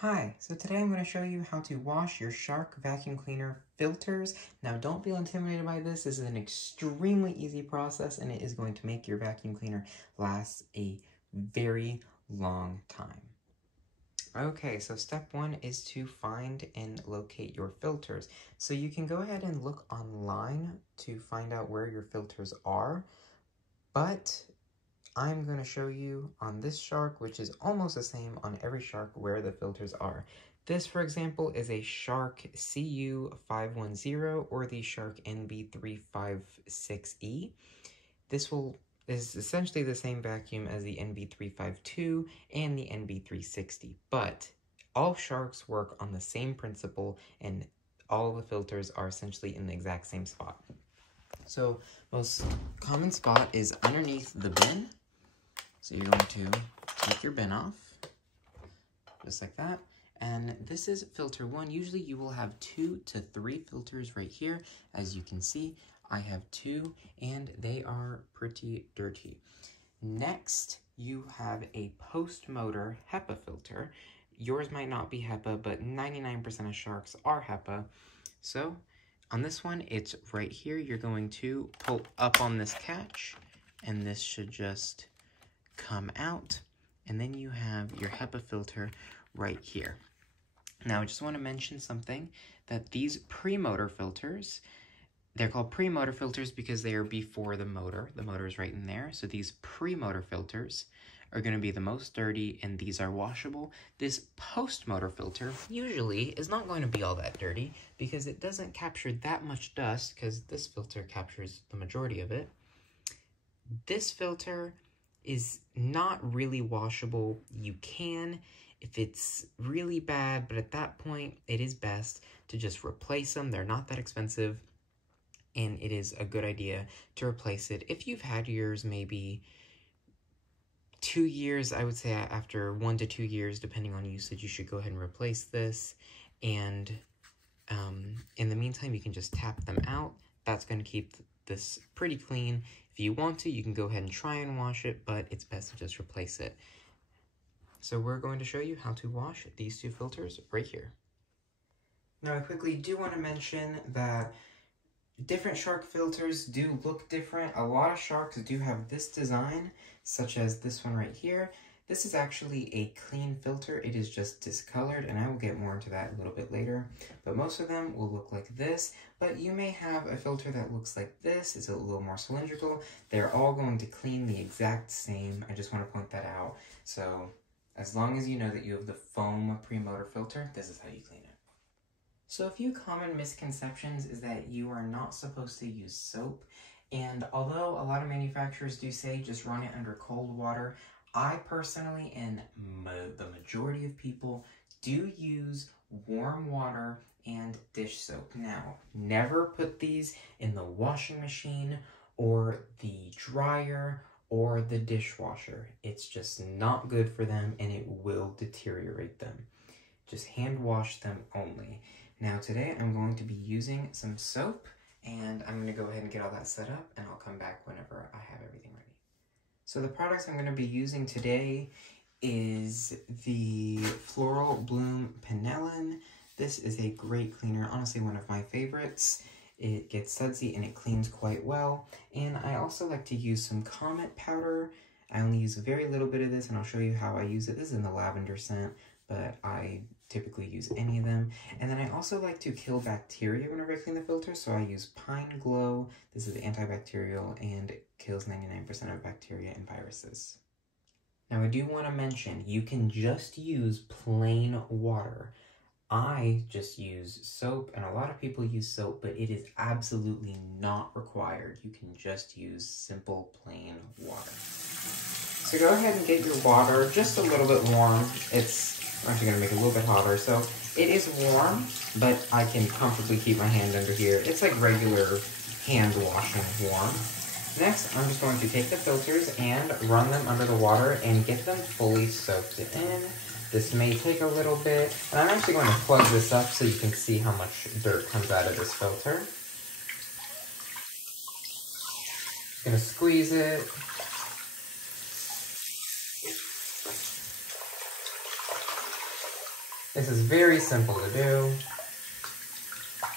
Hi, so today I'm going to show you how to wash your Shark vacuum cleaner filters. Now don't feel intimidated by this. This is an extremely easy process and it is going to make your vacuum cleaner last a very long time. Okay, so step one is to find and locate your filters. So you can go ahead and look online to find out where your filters are, but I'm going to show you on this Shark, which is almost the same on every Shark, where the filters are. This, for example, is a Shark CU510 or the Shark NB356E. This is essentially the same vacuum as the NB352 and the NB360, but all Sharks work on the same principle and all the filters are essentially in the exact same spot. So most common spot is underneath the bin. So you're going to take your bin off, just like that. And this is filter one. Usually you will have 2 to 3 filters right here. As you can see, I have 2 and they are pretty dirty. Next, you have a post-motor HEPA filter. Yours might not be HEPA, but 99% of Sharks are HEPA. So on this one, it's right here. You're going to pull up on this catch and this should just come out, and then you have your HEPA filter right here. Now I just want to mention something, that these pre-motor filters, they're called pre-motor filters because they are before the motor. The motor is right in there, so these pre-motor filters are going to be the most dirty and these are washable. This post-motor filter usually is not going to be all that dirty because it doesn't capture that much dust because this filter captures the majority of it. This filter is not really washable. You can if it's really bad, but at that point it is best to just replace them. They're not that expensive and it is a good idea to replace it. If you've had yours maybe 2 years, I would say after 1 to 2 years, depending on usage, you should go ahead and replace this. And in the meantime, you can just tap them out. That's going to keep this pretty clean. If you want to, you can go ahead and try and wash it, but it's best to just replace it. So we're going to show you how to wash these 2 filters right here. Now I quickly do want to mention that different Shark filters do look different. A lot of Sharks do have this design, such as this one right here. This is actually a clean filter. It is just discolored, and I will get more into that a little bit later. But most of them will look like this, but you may have a filter that looks like this. It's a little more cylindrical. They're all going to clean the exact same. I just want to point that out. So as long as you know that you have the foam pre-motor filter, this is how you clean it. So a few common misconceptions is that you are not supposed to use soap. And although a lot of manufacturers do say just run it under cold water, I personally, and the majority of people, do use warm water and dish soap. Now, never put these in the washing machine or the dryer or the dishwasher. It's just not good for them and it will deteriorate them. Just hand wash them only. Now today I'm going to be using some soap and I'm going to go ahead and get all that set up and I'll come back whenever I have everything ready. So the products I'm going to be using today is the Floral Bloom Penellan. This is a great cleaner, honestly one of my favorites. It gets sudsy and it cleans quite well. And I also like to use some Comet powder. I only use a very little bit of this and I'll show you how I use it. This is in the lavender scent, but I typically use any of them. And then I also like to kill bacteria whenever I clean the filter, so I use Pine Glow. This is antibacterial and it kills 99% of bacteria and viruses. Now I do want to mention, you can just use plain water. I just use soap, and a lot of people use soap, but it is absolutely not required. You can just use simple plain water. So go ahead and get your water just a little bit warm. It's actually going to make it a little bit hotter. So it is warm, but I can comfortably keep my hand under here. It's like regular hand washing warm. Next, I'm just going to take the filters and run them under the water and get them fully soaked in. This may take a little bit, and I'm actually going to plug this up so you can see how much dirt comes out of this filter. Just going to squeeze it. This is very simple to do.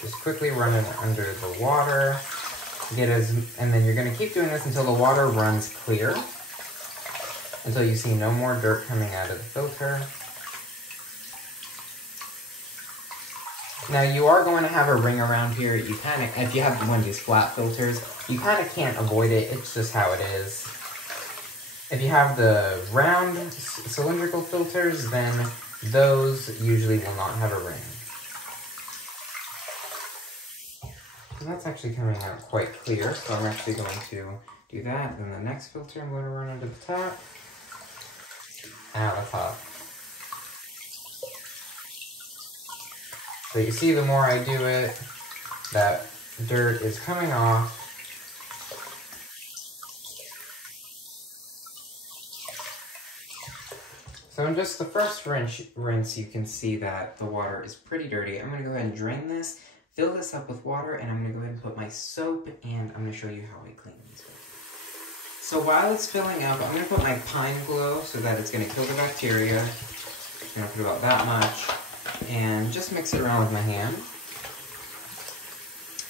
Just quickly run it under the water. And then you're going to keep doing this until the water runs clear. Until you see no more dirt coming out of the filter. Now you are going to have a ring around here. You kind of, if you have one of these flat filters, you kind of can't avoid it. It's just how it is. If you have the round cylindrical filters, then those usually will not have a ring. And that's actually coming out quite clear, so I'm actually going to do that. Then the next filter I'm going to run under the top. Out the top. So you see, the more I do it, that dirt is coming off. So in just the first rinse, you can see that the water is pretty dirty. I'm going to go ahead and drain this, fill this up with water, and I'm going to go ahead and put my soap, and I'm going to show you how I clean these. So while it's filling up, I'm going to put my Pine Glo so that it's going to kill the bacteria. I'm going to put about that much. And just mix it around with my hand.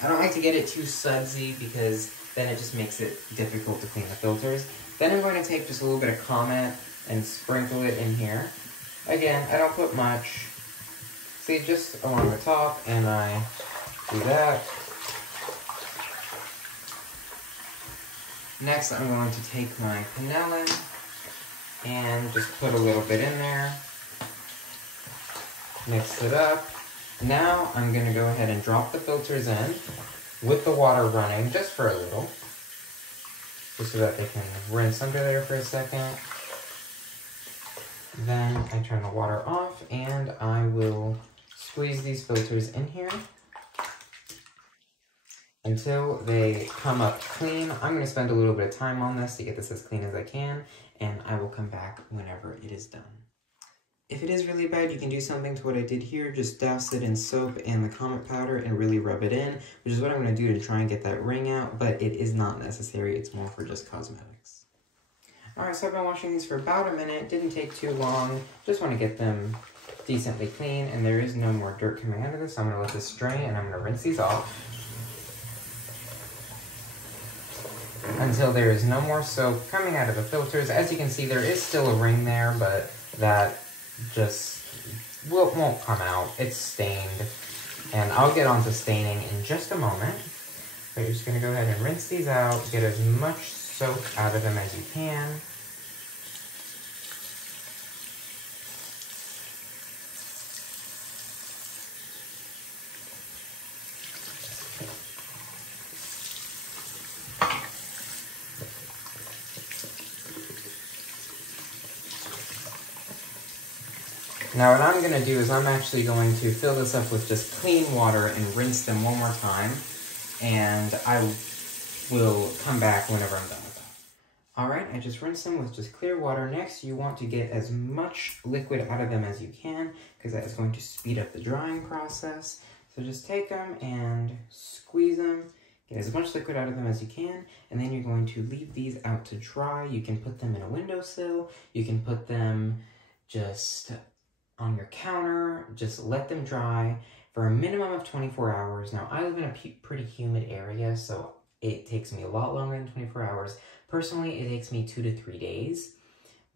I don't like to get it too sudsy because then it just makes it difficult to clean the filters. Then I'm going to take just a little bit of Comet and sprinkle it in here. Again, I don't put much. See, just along the top, and I do that. Next, I'm going to take my Pinellan and just put a little bit in there. Mix it up. Now I'm going to go ahead and drop the filters in with the water running just for a little, just so that they can rinse under there for a second. Then I turn the water off and I will squeeze these filters in here until they come up clean. I'm going to spend a little bit of time on this to get this as clean as I can, and I will come back whenever it is done. If it is really bad, you can do something to what I did here. Just douse it in soap and the Comet powder and really rub it in, which is what I'm going to do to try and get that ring out, but it is not necessary. It's more for just cosmetics. Alright, so I've been washing these for about a minute. Didn't take too long. Just want to get them decently clean, and there is no more dirt coming out of this. So I'm going to let this drain, and I'm going to rinse these off until there is no more soap coming out of the filters. As you can see, there is still a ring there, but that just won't come out. It's stained, and I'll get onto staining in just a moment. So you're just going to go ahead and rinse these out, get as much soap out of them as you can. Now what I'm going to do is I'm actually going to fill this up with just clean water and rinse them one more time, and I will come back whenever I'm done with that. Alright, I just rinsed them with just clear water. Next, you want to get as much liquid out of them as you can, because that is going to speed up the drying process. So just take them and squeeze them, get as much liquid out of them as you can, and then you're going to leave these out to dry. You can put them in a windowsill, you can put them just on your counter, just let them dry for a minimum of 24 hours. Now, I live in a pretty humid area, so it takes me a lot longer than 24 hours. Personally, it takes me 2 to 3 days,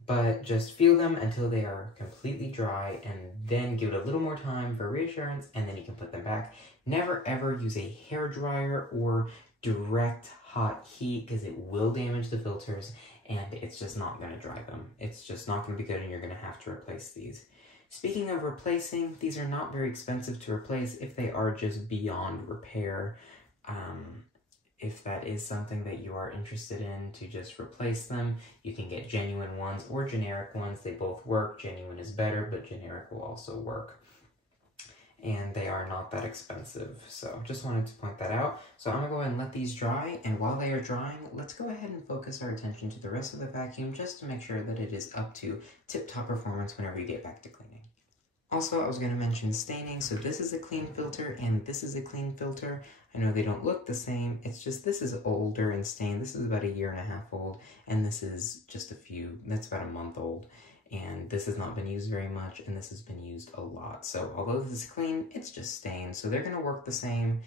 but just feel them until they are completely dry, and then give it a little more time for reassurance, and then you can put them back. Never ever use a hair dryer or direct hot heat, because it will damage the filters, and it's just not going to dry them. It's just not going to be good, and you're going to have to replace these. Speaking of replacing, these are not very expensive to replace if they are just beyond repair. If that is something that you are interested in, to just replace them, you can get genuine ones or generic ones. They both work. Genuine is better, but generic will also work. And they are not that expensive. So just wanted to point that out. So I'm going to go ahead and let these dry. And while they are drying, let's go ahead and focus our attention to the rest of the vacuum, just to make sure that it is up to tip-top performance whenever you get back to cleaning. Also, I was going to mention staining. So this is a clean filter and this is a clean filter. I know they don't look the same. It's just this is older and stained. This is about 1.5 years old, and this is just that's about a month old. and this has not been used very much, and this has been used a lot. So although this is clean, it's just stained. So they're gonna work the same,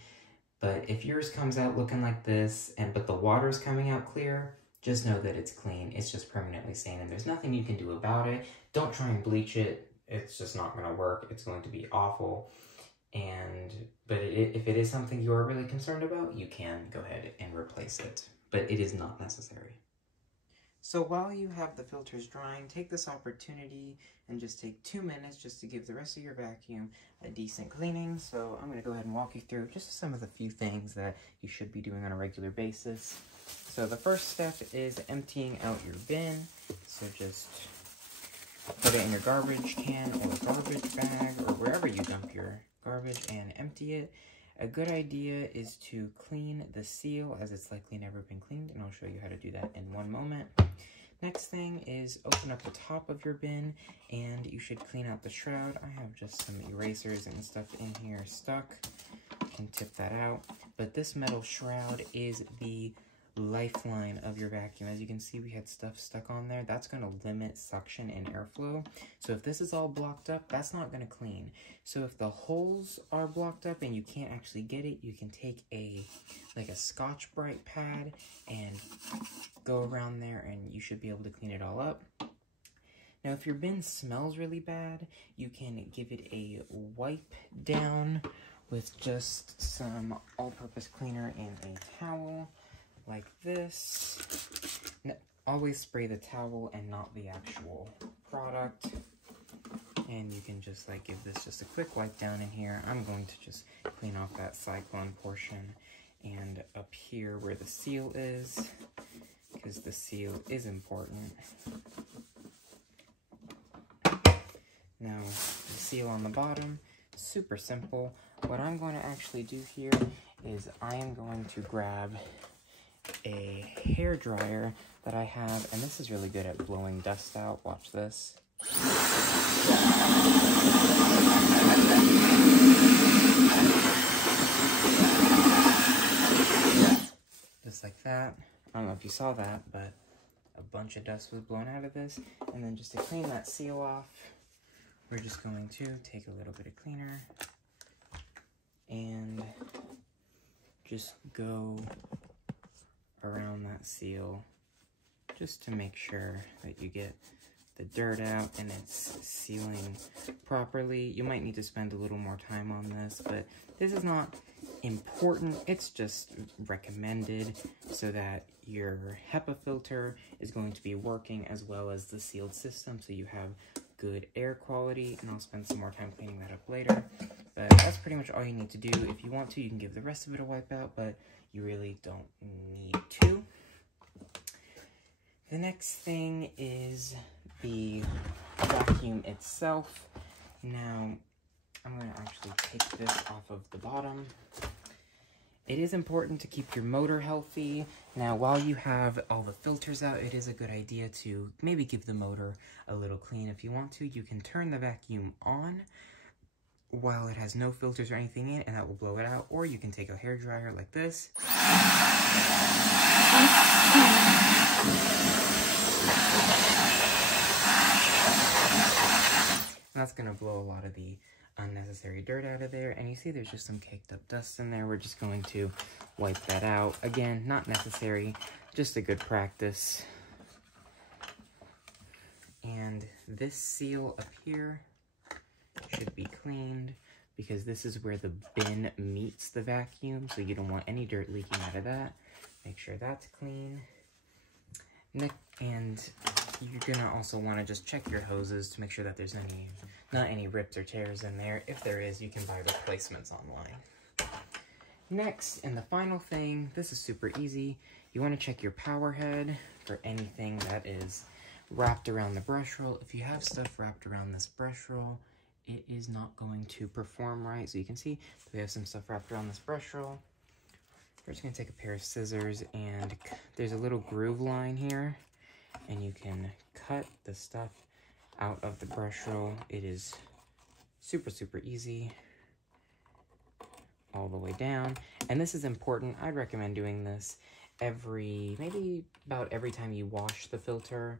but if yours comes out looking like this, but the water's coming out clear, just know that it's clean. It's just permanently stained, and there's nothing you can do about it. Don't try and bleach it. It's just not gonna work. It's going to be awful. But if it is something you are really concerned about, you can go ahead and replace it, but it is not necessary. So while you have the filters drying, take this opportunity and just take 2 minutes just to give the rest of your vacuum a decent cleaning. So I'm going to go ahead and walk you through just some of the few things that you should be doing on a regular basis. So the first step is emptying out your bin. So just put it in your garbage can or garbage bag or wherever you dump your garbage and empty it. A good idea is to clean the seal, as it's likely never been cleaned, and I'll show you how to do that in one moment. Next thing is open up the top of your bin, and you should clean out the shroud. I have just some erasers and stuff in here stuck. You can tip that out. But this metal shroud is the lifeline of your vacuum. As you can see, we had stuff stuck on there. That's going to limit suction and airflow. So if this is all blocked up, that's not going to clean. So if the holes are blocked up and you can't actually get it, you can take a Scotch-Brite pad and go around there, and you should be able to clean it all up. Now, if your bin smells really bad, you can give it a wipe down with just some all-purpose cleaner and a towel. Like this. Always spray the towel and not the actual product. And you can just give this just a quick wipe down in here. I'm going to just clean off that cyclone portion and up here where the seal is, because the seal is important. Now, the seal on the bottom, super simple. What I'm going to actually do here is I am going to grab a hair dryer that I have, and this is really good at blowing dust out. Watch this. Just like that. I don't know if you saw that, but a bunch of dust was blown out of this. And then just to clean that seal off, we're just going to take a little bit of cleaner and just go around that seal just to make sure that you get the dirt out and it's sealing properly. You might need to spend a little more time on this, but this is not important. It's just recommended so that your HEPA filter is going to be working as well as the sealed system, so you have good air quality, and I'll spend some more time cleaning that up later. But that's pretty much all you need to do. If you want to, you can give the rest of it a wipe out, but you really don't need to. The next thing is the vacuum itself. Now, I'm going to actually take this off of the bottom. It is important to keep your motor healthy. Now, while you have all the filters out, it is a good idea to maybe give the motor a little clean. If you want to, you can turn the vacuum on while it has no filters or anything in it, and that will blow it out. Or you can take a hairdryer like this. And that's going to blow a lot of the unnecessary dirt out of there. And you see there's just some caked up dust in there. We're just going to wipe that out. Again, not necessary, just a good practice. And this seal up here should be cleaned, because this is where the bin meets the vacuum, so you don't want any dirt leaking out of that. Make sure that's clean. And you're gonna also want to just check your hoses to make sure that there's not any rips or tears in there. If there is, you can buy replacements online. Next, and the final thing, this is super easy. You want to check your power head for anything that is wrapped around the brush roll. If you have stuff wrapped around this brush roll, it is not going to perform right. So you can see we have some stuff wrapped around this brush roll. We're just going to take a pair of scissors, and there's a little groove line here, and you can cut the stuff out of the brush roll. It is super, super easy all the way down. And this is important. I'd recommend doing this maybe about every time you wash the filter.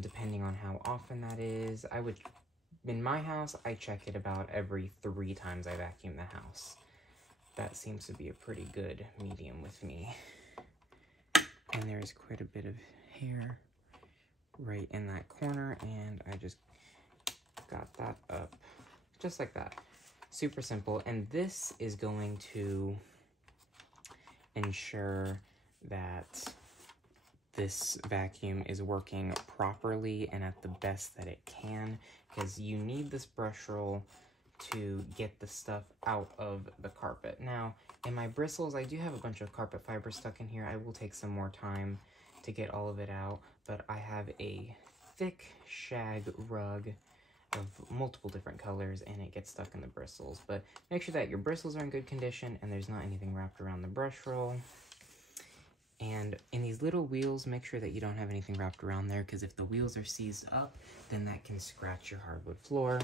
depending on how often that is. In my house, I check it about every 3 times I vacuum the house. That seems to be a pretty good medium with me. And there's quite a bit of hair right in that corner, and I just got that up just like that. Super simple. And this is going to ensure that this vacuum is working properly and at the best that it can, because you need this brush roll to get the stuff out of the carpet. Now, in my bristles, I do have a bunch of carpet fiber stuck in here. I will take some more time to get all of it out, but I have a thick shag rug of multiple different colors, and it gets stuck in the bristles. But make sure that your bristles are in good condition and there's not anything wrapped around the brush roll. And in these little wheels, make sure that you don't have anything wrapped around there, because if the wheels are seized up, then that can scratch your hardwood floor.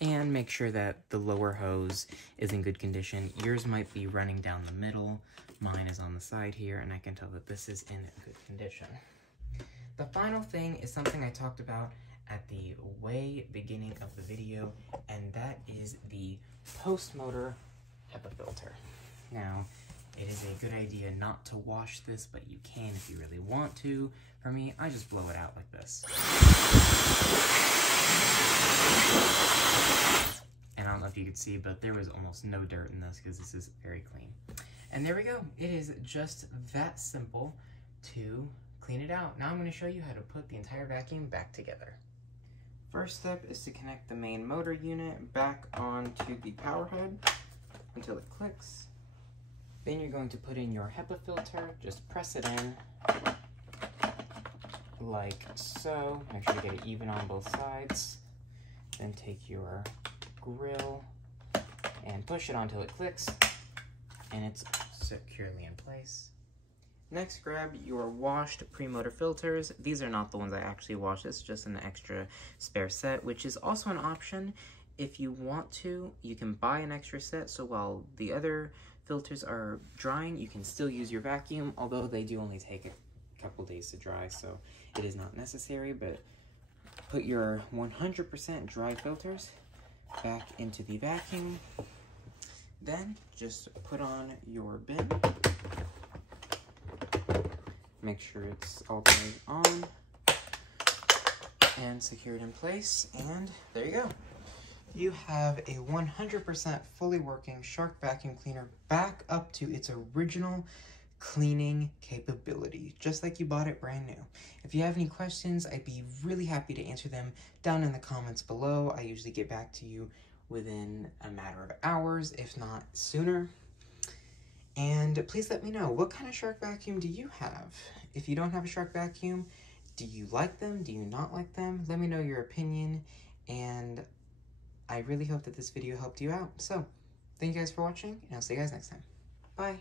And make sure that the lower hose is in good condition. Yours might be running down the middle. Mine is on the side here, and I can tell that this is in good condition. The final thing is something I talked about at the way beginning of the video, and that is the post-motor HEPA filter. Now, it is a good idea not to wash this, but you can if you really want to. For me, I just blow it out like this. And I don't know if you could see, but there was almost no dirt in this because this is very clean. And there we go. It is just that simple to clean it out. Now I'm going to show you how to put the entire vacuum back together. First step is to connect the main motor unit back onto the power head until it clicks. Then you're going to put in your HEPA filter. Just press it in like so. Make sure to get it even on both sides. Then take your grill and push it on until it clicks, and it's securely in place. Next, grab your washed pre-motor filters. These are not the ones I actually washed. It's just an extra spare set, which is also an option. If you want to, you can buy an extra set, so while the other filters are drying, you can still use your vacuum, although they do only take a couple days to dry, so it is not necessary. But put your 100% dry filters back into the vacuum. Then just put on your bin. Make sure it's all turned on and secured in place, and there you go. You have a 100% fully working Shark vacuum cleaner back up to its original cleaning capability, just like you bought it brand new. If you have any questions, I'd be really happy to answer them down in the comments below. I usually get back to you within a matter of hours, if not sooner. And please let me know, what kind of Shark vacuum do you have? If you don't have a Shark vacuum, do you like them? Do you not like them? Let me know your opinion, and I really hope that this video helped you out. So, thank you guys for watching, and I'll see you guys next time. Bye!